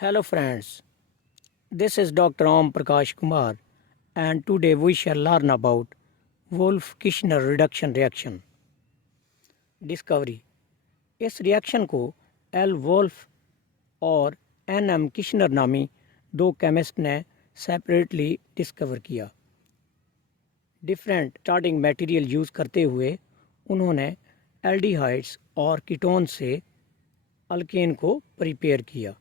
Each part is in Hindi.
Hello friends, this is Dr. Om Prakash Kumar and today we shall learn about Wolff-Kishner reduction reaction. Discovery. इस रिएक्शन को एल वोल्फ और एन एम किशनर नामी दो केमिस्ट ने सेपरेटली डिस्कवर किया। डिफरेंट स्टार्टिंग मटेरियल यूज़ करते हुए उन्होंने एल्डिहाइड्स और कीटोन से अल्केन को प्रिपेयर किया।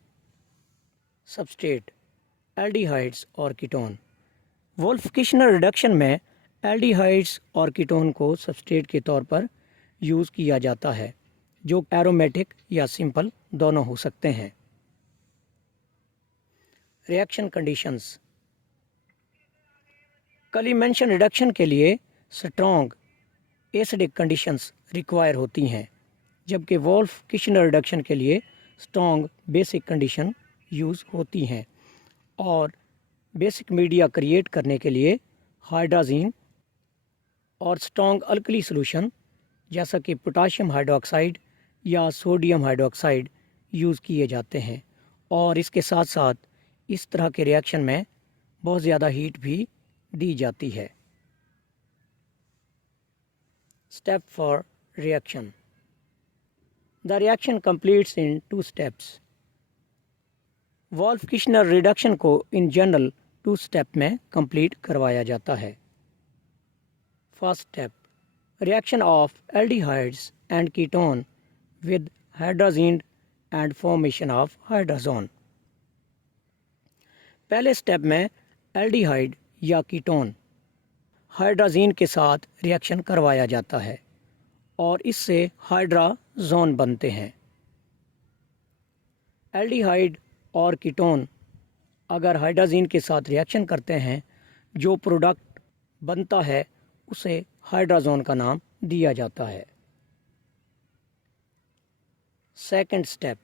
सबस्ट्रेट एल्डिहाइड्स और कीटोन। वोल्फ-किशनर रिडक्शन में एल्डिहाइड्स और कीटोन को सबस्ट्रेट के तौर पर यूज़ किया जाता है, जो एरोमेटिक या सिंपल दोनों हो सकते हैं। Reaction conditions. कली मेंशन रिडक्शन के लिए स्ट्रॉन्ग एसिडिक कंडीशंस रिक्वायर होती हैं, जबकि वोल्फ-किशनर रिडक्शन के लिए स्ट्रॉन्ग बेसिक कंडीशन यूज़ होती हैं और बेसिक मीडिया क्रिएट करने के लिए हाइड्राजीन और स्ट्रॉन्ग अल्कली सॉल्यूशन जैसा कि पोटाशियम हाइड्रोक्साइड या सोडियम हाइड्रोक्साइड यूज़ किए जाते हैं। और इसके साथ साथ इस तरह के रिएक्शन में बहुत ज़्यादा हीट भी दी जाती है। Step for reaction. The reaction completes in 2 steps. Wolff Kishner reduction को इन जनरल 2 स्टेप में कंप्लीट करवाया जाता है। First step, reaction of aldehydes and ketone with hydrazine and formation of hydrazone. पहले स्टेप में एल्डिहाइड या कीटोन हाइड्राजीन के साथ रिएक्शन करवाया जाता है और इससे हाइड्राजोन बनते हैं। एल्डिहाइड और कीटोन अगर हाइड्राजीन के साथ रिएक्शन करते हैं, जो प्रोडक्ट बनता है उसे हाइड्राजोन का नाम दिया जाता है। Second step,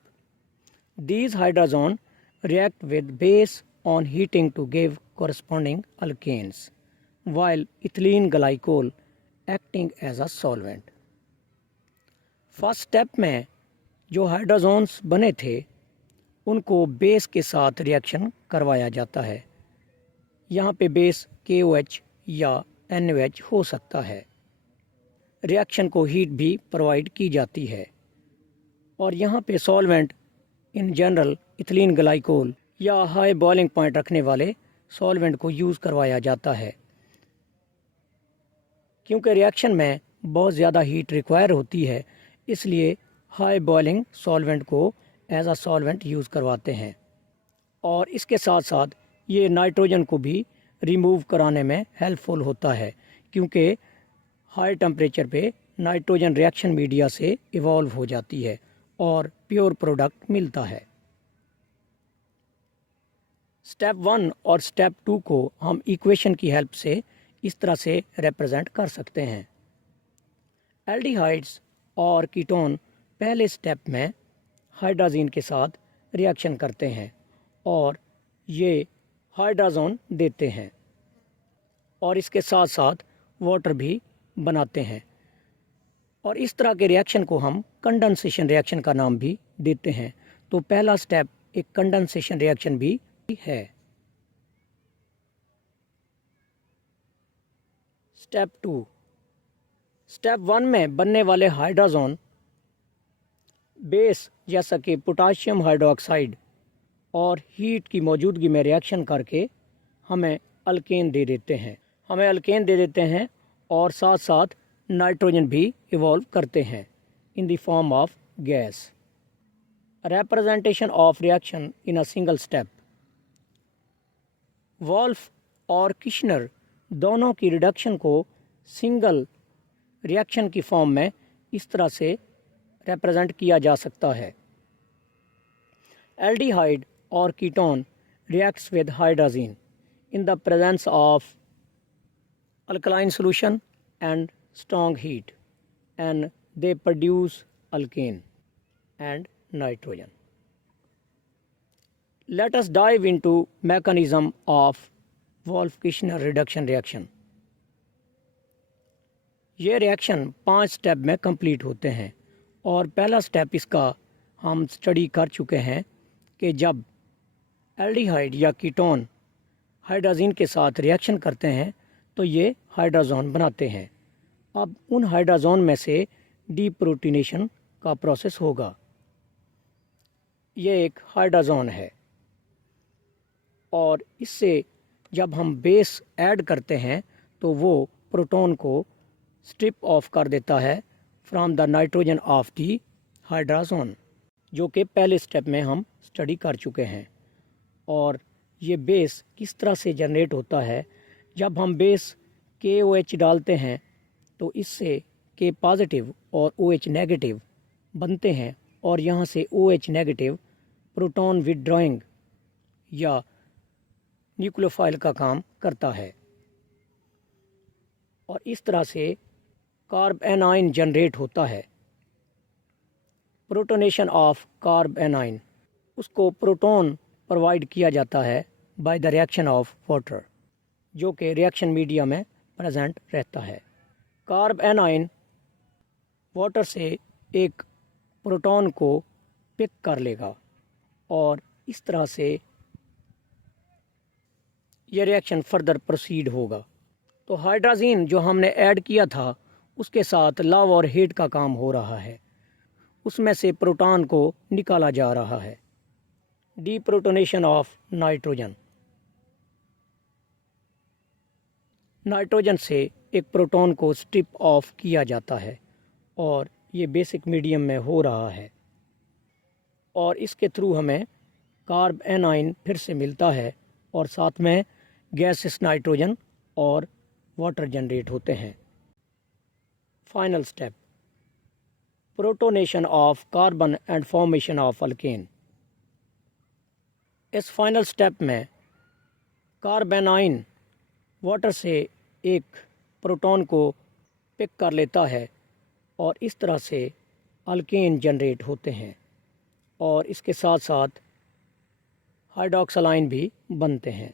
these hydrazone react with base on heating to give corresponding alkanes, while ethylene glycol acting as a solvent. First step में जो हाइड्राजोन्स बने थे उनको बेस के साथ रिएक्शन करवाया जाता है। यहाँ पे बेस KOH या NOH हो सकता है। रिएक्शन को हीट भी प्रोवाइड की जाती है और यहाँ पे solvent in general ethylene glycol या हाई बॉइलिंग पॉइंट रखने वाले सॉल्वेंट को यूज़ करवाया जाता है। क्योंकि रिएक्शन में बहुत ज़्यादा हीट रिक्वायर होती है, इसलिए हाई बॉइलिंग सॉल्वेंट को एज अ सॉल्वेंट यूज़ करवाते हैं और इसके साथ साथ ये नाइट्रोजन को भी रिमूव कराने में हेल्पफुल होता है, क्योंकि हाई टेम्परेचर पे नाइट्रोजन रिएक्शन मीडिया से इवॉल्व हो जाती है और प्योर प्रोडक्ट मिलता है। स्टेप 1 और स्टेप 2 को हम इक्वेशन की हेल्प से इस तरह से रिप्रेजेंट कर सकते हैं। एल्डिहाइड्स और कीटोन पहले स्टेप में हाइड्राजीन के साथ रिएक्शन करते हैं और ये हाइड्राजोन देते हैं और इसके साथ साथ वाटर भी बनाते हैं और इस तरह के रिएक्शन को हम कंडेंसेशन रिएक्शन का नाम भी देते हैं। तो पहला स्टेप एक कंडेंसेशन रिएक्शन भी है। स्टेप 2, स्टेप 1 में बनने वाले हाइड्राजोन बेस जैसा कि पोटाशियम हाइड्रोक्साइड और हीट की मौजूदगी में रिएक्शन करके हमें अल्केन दे देते हैं और साथ साथ नाइट्रोजन भी इवॉल्व करते हैं in the form of gas. Representation of reaction in a single step. Wolff और किशनर दोनों की रिडक्शन को सिंगल रिएक्शन की फॉर्म में इस तरह से रिप्रेजेंट किया जा सकता है। एल्डिहाइड और ketone reacts with hydrazine in the presence of alkaline solution and strong heat and they produce alkane and nitrogen. Let us dive into mechanism of Wolff-Kishner reduction reaction. ये रिएक्शन 5 स्टेप में कंप्लीट होते हैं और पहला स्टेप इसका हम स्टडी कर चुके हैं कि जब एल्डिहाइड या कीटोन हाइड्राजीन के साथ रिएक्शन करते हैं तो ये हाइड्राजोन बनाते हैं। अब उन हाइड्राजोन में से डीप्रोटीनेशन का प्रोसेस होगा। ये एक हाइड्राजोन है और इससे जब हम बेस ऐड करते हैं तो वो प्रोटॉन को स्ट्रिप ऑफ कर देता है from the nitrogen of the hydrazone, जो कि पहले स्टेप में हम स्टडी कर चुके हैं। और ये बेस किस तरह से जनरेट होता है, जब हम बेस KOH डालते हैं तो इससे K पॉजिटिव और OH नेगेटिव बनते हैं और यहाँ से OH नेगेटिव प्रोटॉन विथड्रॉइंग या न्यूक्लियोफाइल का काम करता है और इस तरह से कार्ब एनाइन जनरेट होता है। प्रोटोनेशन ऑफ कार्ब एनाइन, उसको प्रोटॉन प्रोवाइड किया जाता है by the reaction of water, जो कि रिएक्शन मीडिया में प्रेजेंट रहता है। कार्ब एनाइन वाटर से एक प्रोटॉन को पिक कर लेगा और इस तरह से ये रिएक्शन फर्दर प्रोसीड होगा। तो हाइड्राजीन जो हमने ऐड किया था उसके साथ लव और हीट का काम हो रहा है, उसमें से प्रोटॉन को निकाला जा रहा है। डीप्रोटोनेशन ऑफ नाइट्रोजन, नाइट्रोजन से एक प्रोटॉन को स्ट्रिप ऑफ किया जाता है और ये बेसिक मीडियम में हो रहा है और इसके थ्रू हमें कार्ब एनाइन फिर से मिलता है और साथ में गैसेस नाइट्रोजन और वाटर जनरेट होते हैं। Final step, protonation of carbon and formation of alkane. इस फाइनल स्टेप में कार्बेनाइन वाटर से एक प्रोटॉन को पिक कर लेता है और इस तरह से अल्केन जनरेट होते हैं और इसके साथ साथ हाइड्रॉक्सलाइन भी बनते हैं।